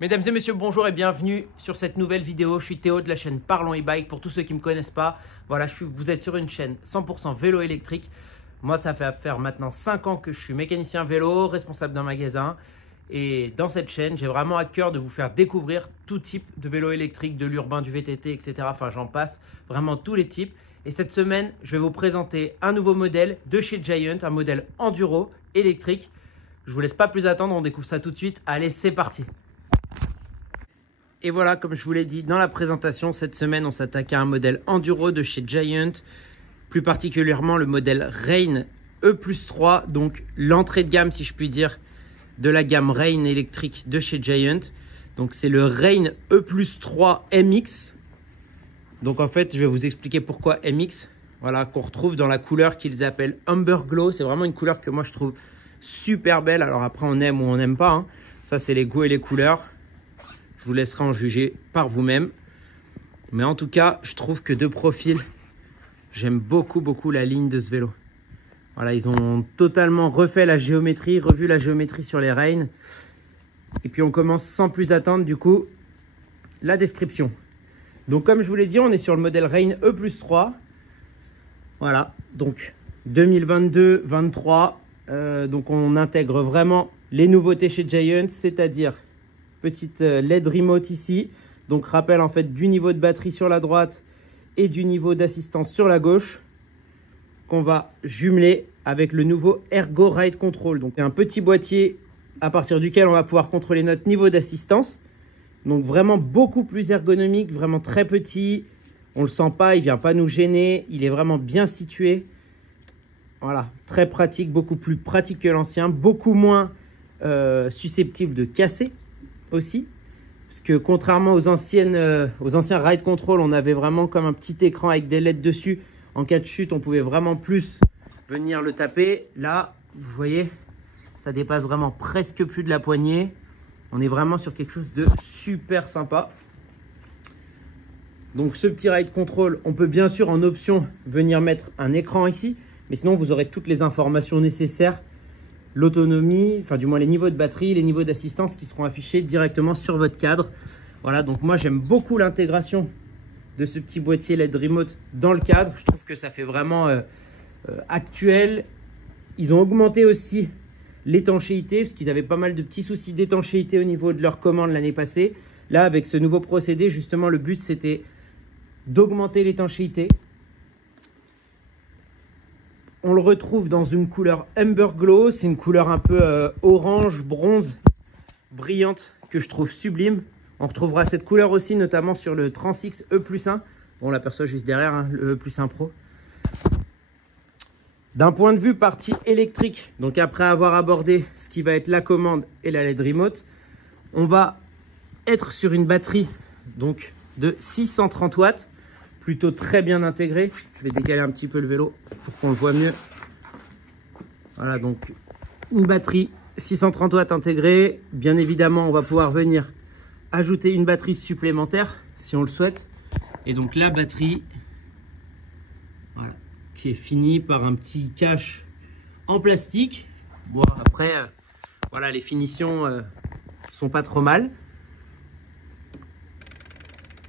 Mesdames et messieurs, bonjour et bienvenue sur cette nouvelle vidéo. Je suis Théo de la chaîne Parlons e-bike. Pour tous ceux qui ne me connaissent pas, voilà, vous êtes sur une chaîne 100% vélo électrique. Moi, ça fait faire maintenant 5 ans que je suis mécanicien vélo, responsable d'un magasin. Et dans cette chaîne, j'ai vraiment à cœur de vous faire découvrir tout type de vélo électrique, de l'urbain, du VTT, etc. Enfin, j'en passe, vraiment tous les types. Et cette semaine, je vais vous présenter un nouveau modèle de chez Giant, un modèle enduro électrique. Je ne vous laisse pas plus attendre, on découvre ça tout de suite. Allez, c'est parti! Et voilà, comme je vous l'ai dit dans la présentation, cette semaine, on s'attaque à un modèle enduro de chez Giant, plus particulièrement le modèle Reign E+3, donc l'entrée de gamme, si je puis dire, de la gamme Reign électrique de chez Giant. Donc c'est le Reign E+3 MX. Donc en fait, je vais vous expliquer pourquoi MX. Voilà, qu'on retrouve dans la couleur qu'ils appellent Amber Glow. C'est vraiment une couleur que moi je trouve super belle. Alors après, on aime ou on n'aime pas, hein. Ça, c'est les goûts et les couleurs. Je vous laisserai en juger par vous-même. Mais en tout cas, je trouve que de profil, j'aime beaucoup la ligne de ce vélo. Voilà, ils ont totalement refait la géométrie, revu la géométrie sur les Reign. Et puis on commence sans plus attendre, du coup, la description. Donc comme je vous l'ai dit, on est sur le modèle Reign E+3. Voilà, donc 2022-23. Donc on intègre vraiment les nouveautés chez Giant, c'est-à-dire petite LED remote ici. Donc rappel en fait du niveau de batterie sur la droite et du niveau d'assistance sur la gauche, qu'on va jumeler avec le nouveau Ergo Ride Control. Donc un petit boîtier à partir duquel on va pouvoir contrôler notre niveau d'assistance. Donc vraiment beaucoup plus ergonomique, vraiment très petit. On le sent pas, il vient pas nous gêner. Il est vraiment bien situé. Voilà, très pratique, beaucoup plus pratique que l'ancien, beaucoup moins susceptible de casser aussi. Parce que contrairement aux anciens Ride Control, on avait vraiment comme un petit écran avec des LED dessus. En cas de chute, on pouvait vraiment plus venir le taper. Là, vous voyez, ça dépasse vraiment presque plus de la poignée. On est vraiment sur quelque chose de super sympa. Donc ce petit Ride Control, on peut bien sûr en option venir mettre un écran ici. Mais sinon, vous aurez toutes les informations nécessaires. L'autonomie, enfin du moins les niveaux de batterie, les niveaux d'assistance qui seront affichés directement sur votre cadre. Voilà, donc moi j'aime beaucoup l'intégration de ce petit boîtier LED remote dans le cadre. Je trouve que ça fait vraiment actuel. Ils ont augmenté aussi l'étanchéité parce qu'ils avaient pas mal de petits soucis d'étanchéité au niveau de leur commande l'année passée. Là, avec ce nouveau procédé, justement, le but c'était d'augmenter l'étanchéité. On le retrouve dans une couleur Amber Glow. C'est une couleur un peu orange, bronze, brillante, que je trouve sublime. On retrouvera cette couleur aussi, notamment sur le Transix E+1. On l'aperçoit juste derrière, hein, le E+1 Pro. D'un point de vue partie électrique, donc après avoir abordé ce qui va être la commande et la LED remote, on va être sur une batterie donc de 630 watts. Plutôt très bien intégré. Je vais décaler un petit peu le vélo pour qu'on le voit mieux. Voilà, donc une batterie 630 watts intégrée. Bien évidemment, on va pouvoir venir ajouter une batterie supplémentaire si on le souhaite. Et donc la batterie, voilà, qui est finie par un petit cache en plastique. Bon, après, voilà, les finitions sont pas trop mal.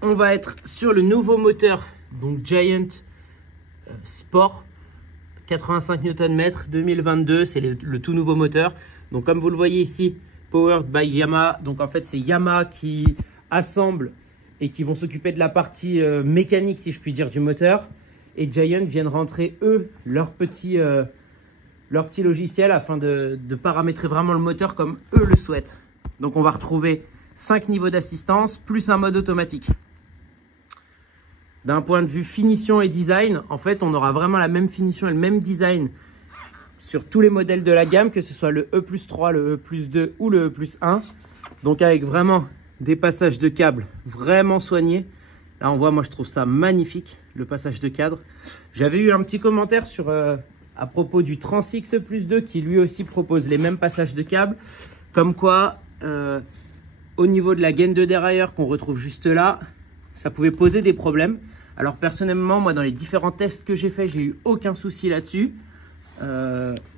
On va être sur le nouveau moteur, donc Giant Sport 85 Nm 2022, c'est le tout nouveau moteur. Donc comme vous le voyez ici, powered by Yamaha. Donc en fait c'est Yamaha qui assemble et qui vont s'occuper de la partie mécanique, si je puis dire, du moteur. Et Giant viennent rentrer eux leur petit logiciel afin de paramétrer vraiment le moteur comme eux le souhaitent. Donc on va retrouver 5 niveaux d'assistance plus un mode automatique. D'un point de vue finition et design, en fait, on aura vraiment la même finition et le même design sur tous les modèles de la gamme, que ce soit le E+3, le E+2 ou le E+1. Donc avec vraiment des passages de câbles vraiment soignés. Là, on voit, moi, je trouve ça magnifique, le passage de cadre. J'avais eu un petit commentaire sur à propos du Transix E+2 qui lui aussi propose les mêmes passages de câbles. Comme quoi, au niveau de la gaine de dérailleur qu'on retrouve juste là, ça pouvait poser des problèmes. Alors personnellement, moi dans les différents tests que j'ai fait, j'ai eu aucun souci là-dessus.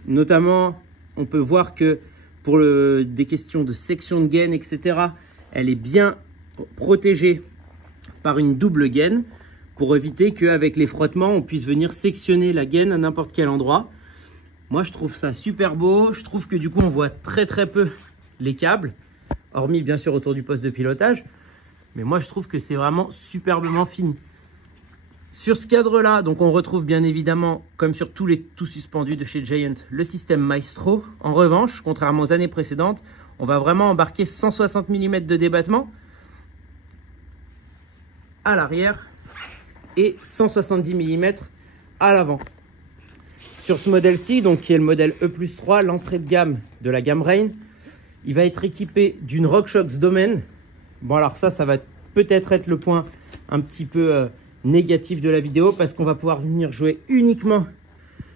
Notamment, on peut voir que pour des questions de section de gaine, etc., elle est bien protégée par une double gaine pour éviter qu'avec les frottements, on puisse venir sectionner la gaine à n'importe quel endroit. Moi, je trouve ça super beau. Je trouve que du coup, on voit très peu les câbles, hormis bien sûr autour du poste de pilotage. Mais moi, je trouve que c'est vraiment superbement fini. Sur ce cadre-là, donc on retrouve bien évidemment, comme sur tous les tout suspendus de chez Giant, le système Maestro. En revanche, contrairement aux années précédentes, on va vraiment embarquer 160 mm de débattement à l'arrière et 170 mm à l'avant. Sur ce modèle-ci, donc qui est le modèle E+3, l'entrée de gamme de la gamme Reign, il va être équipé d'une RockShox Domain. Bon, alors ça va peut-être être le point un petit peu négatif de la vidéo parce qu'on va pouvoir venir jouer uniquement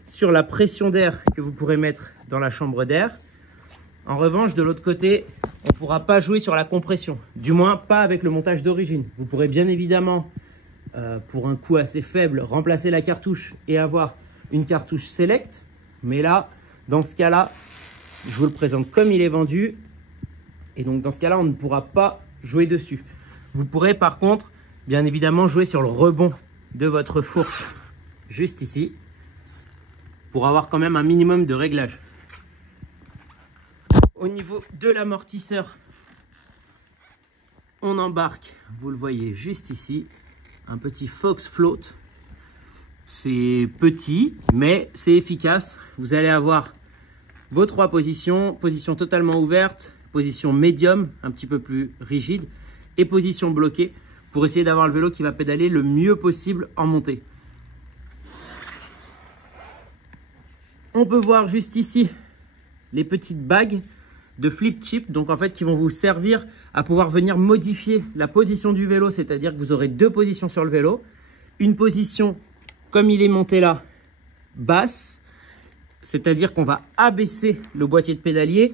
sur la pression d'air que vous pourrez mettre dans la chambre d'air. En revanche, de l'autre côté, on ne pourra pas jouer sur la compression, du moins pas avec le montage d'origine. Vous pourrez bien évidemment, pour un coût assez faible, remplacer la cartouche et avoir une cartouche Select. Mais là, dans ce cas-là, je vous le présente comme il est vendu. Et donc dans ce cas-là, on ne pourra pas jouer dessus. Vous pourrez par contre, bien évidemment, jouer sur le rebond de votre fourche, juste ici, pour avoir quand même un minimum de réglage. Au niveau de l'amortisseur, on embarque, vous le voyez juste ici, un petit Fox Float. C'est petit, mais c'est efficace. Vous allez avoir vos 3 positions, position totalement ouverte, position médium, un petit peu plus rigide, et position bloquée, pour essayer d'avoir le vélo qui va pédaler le mieux possible en montée. On peut voir juste ici les petites bagues de flip chip, donc en fait qui vont vous servir à pouvoir venir modifier la position du vélo, c'est-à-dire que vous aurez 2 positions sur le vélo. Une position, comme il est monté là, basse, c'est-à-dire qu'on va abaisser le boîtier de pédalier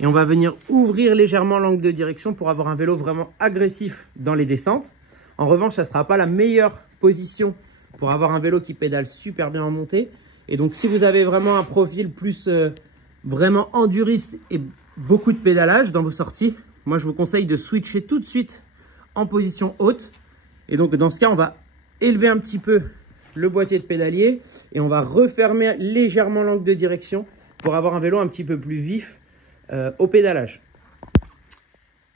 et on va venir ouvrir légèrement l'angle de direction pour avoir un vélo vraiment agressif dans les descentes. En revanche, ça ne sera pas la meilleure position pour avoir un vélo qui pédale super bien en montée. Et donc, si vous avez vraiment un profil plus vraiment enduriste et beaucoup de pédalage dans vos sorties, moi, je vous conseille de switcher tout de suite en position haute. Et donc, dans ce cas, on va élever un petit peu le boîtier de pédalier et on va refermer légèrement l'angle de direction pour avoir un vélo un petit peu plus vif au pédalage.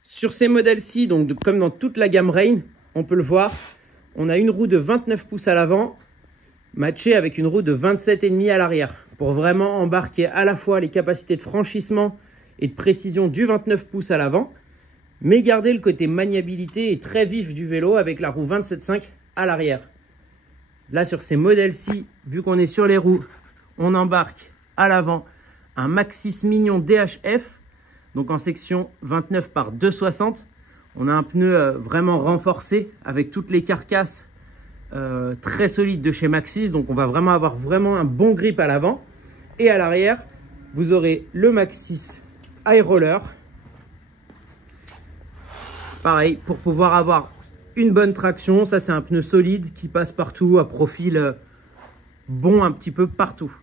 Sur ces modèles-ci, donc comme dans toute la gamme Reign, on peut le voir, on a une roue de 29 pouces à l'avant matchée avec une roue de 27,5 à l'arrière pour vraiment embarquer à la fois les capacités de franchissement et de précision du 29 pouces à l'avant, mais garder le côté maniabilité et très vif du vélo avec la roue 27,5 à l'arrière. Là, sur ces modèles-ci, vu qu'on est sur les roues, on embarque à l'avant un Maxxis Mignon DHF, donc en section 29 par 260. On a un pneu vraiment renforcé avec toutes les carcasses très solides de chez Maxxis. Donc on va vraiment avoir un bon grip à l'avant. Et à l'arrière, vous aurez le Maxxis iRoller. Pareil, pour pouvoir avoir une bonne traction. Ça, c'est un pneu solide qui passe partout, à profil bon un petit peu partout.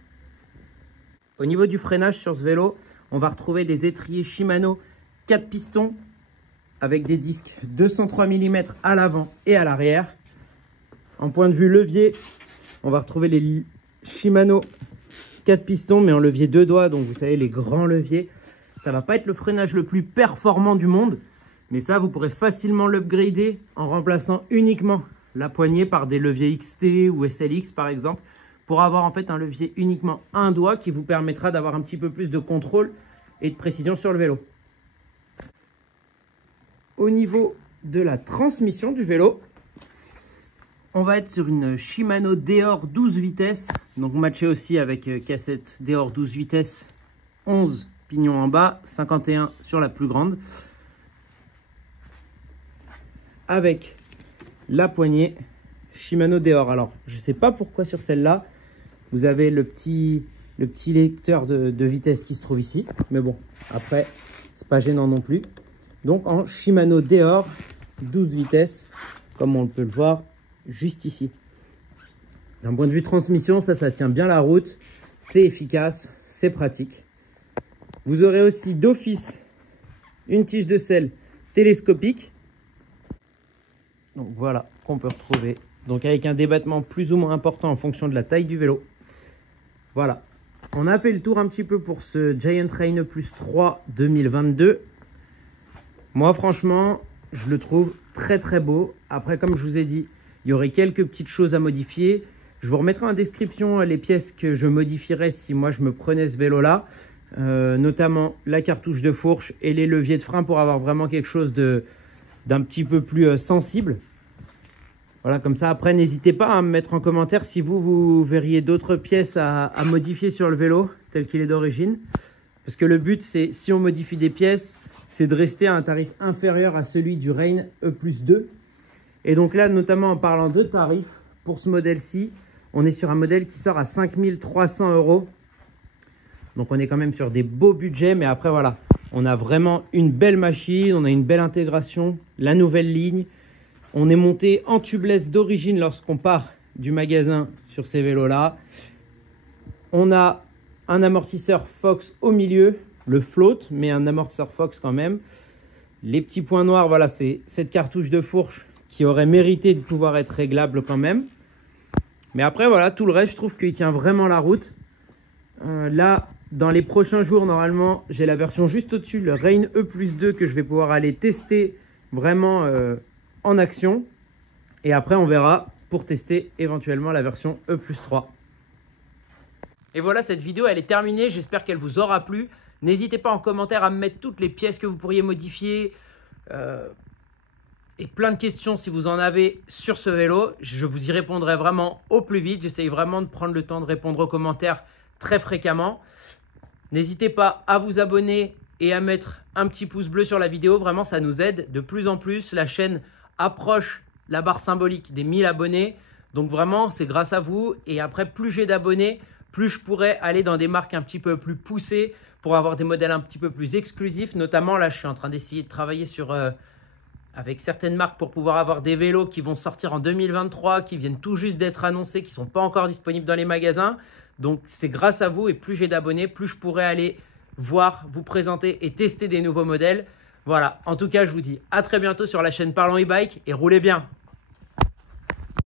Au niveau du freinage sur ce vélo, on va retrouver des étriers Shimano 4 pistons avec des disques 203 mm à l'avant et à l'arrière. En point de vue levier, on va retrouver les Shimano 4 pistons mais en levier 2 doigts, donc vous savez les grands leviers. Ça va pas être le freinage le plus performant du monde, mais ça vous pourrez facilement l'upgrader en remplaçant uniquement la poignée par des leviers XT ou SLX par exemple, pour avoir en fait un levier uniquement un doigt qui vous permettra d'avoir un petit peu plus de contrôle et de précision sur le vélo. Au niveau de la transmission du vélo, on va être sur une Shimano Deore 12 vitesses, donc matché aussi avec cassette Deore 12 vitesses, 11 pignons en bas, 51 sur la plus grande, avec la poignée Shimano Deore. Alors, je ne sais pas pourquoi sur celle-là, vous avez le petit lecteur de vitesse qui se trouve ici. Mais bon, après, c'est pas gênant non plus. Donc, en Shimano Deore 12 vitesses, comme on peut le voir juste ici. D'un point de vue transmission, ça tient bien la route. C'est efficace, c'est pratique. Vous aurez aussi d'office une tige de selle télescopique. Donc voilà, qu'on peut retrouver. Donc avec un débattement plus ou moins important en fonction de la taille du vélo. Voilà. On a fait le tour un petit peu pour ce Giant Rain Plus 3 2022. Moi, franchement, je le trouve très très beau. Après, comme je vous ai dit, il y aurait quelques petites choses à modifier. Je vous remettrai en description les pièces que je modifierais si moi je me prenais ce vélo-là. Notamment la cartouche de fourche et les leviers de frein pour avoir vraiment quelque chose d'un petit peu plus sensible. Voilà, comme ça, après, n'hésitez pas à me mettre en commentaire si vous verriez d'autres pièces à modifier sur le vélo, tel qu'il est d'origine. Parce que le but, c'est, si on modifie des pièces, c'est de rester à un tarif inférieur à celui du Rain E+2. Et donc là, notamment en parlant de tarifs, pour ce modèle-ci, on est sur un modèle qui sort à 5 300 €. Donc on est quand même sur des beaux budgets, mais après, voilà, on a vraiment une belle machine, on a une belle intégration, la nouvelle ligne. On est monté en tubeless d'origine lorsqu'on part du magasin sur ces vélos-là. On a un amortisseur Fox au milieu, le float, mais un amortisseur Fox quand même. Les petits points noirs, voilà, c'est cette cartouche de fourche qui aurait mérité de pouvoir être réglable quand même. Mais après, voilà, tout le reste, je trouve qu'il tient vraiment la route. Là, dans les prochains jours, normalement, j'ai la version juste au-dessus, le Rain E+2, que je vais pouvoir aller tester vraiment en action. Et après, on verra pour tester éventuellement la version E+3. Et voilà, cette vidéo, elle est terminée. J'espère qu'elle vous aura plu. N'hésitez pas en commentaire à me mettre toutes les pièces que vous pourriez modifier. Et plein de questions si vous en avez sur ce vélo. Je vous y répondrai vraiment au plus vite. J'essaye vraiment de prendre le temps de répondre aux commentaires très fréquemment. N'hésitez pas à vous abonner et à mettre un petit pouce bleu sur la vidéo. Vraiment, ça nous aide de plus en plus. La chaîne approche la barre symbolique des 1000 abonnés. Donc vraiment, c'est grâce à vous. Et après, plus j'ai d'abonnés, plus je pourrais aller dans des marques un petit peu plus poussées pour avoir des modèles un petit peu plus exclusifs. Notamment, là, je suis en train d'essayer de travailler avec certaines marques pour pouvoir avoir des vélos qui vont sortir en 2023, qui viennent tout juste d'être annoncés, qui ne sont pas encore disponibles dans les magasins. Donc, c'est grâce à vous et plus j'ai d'abonnés, plus je pourrais aller voir, vous présenter et tester des nouveaux modèles. Voilà, en tout cas, je vous dis à très bientôt sur la chaîne Parlons e-bike et roulez bien.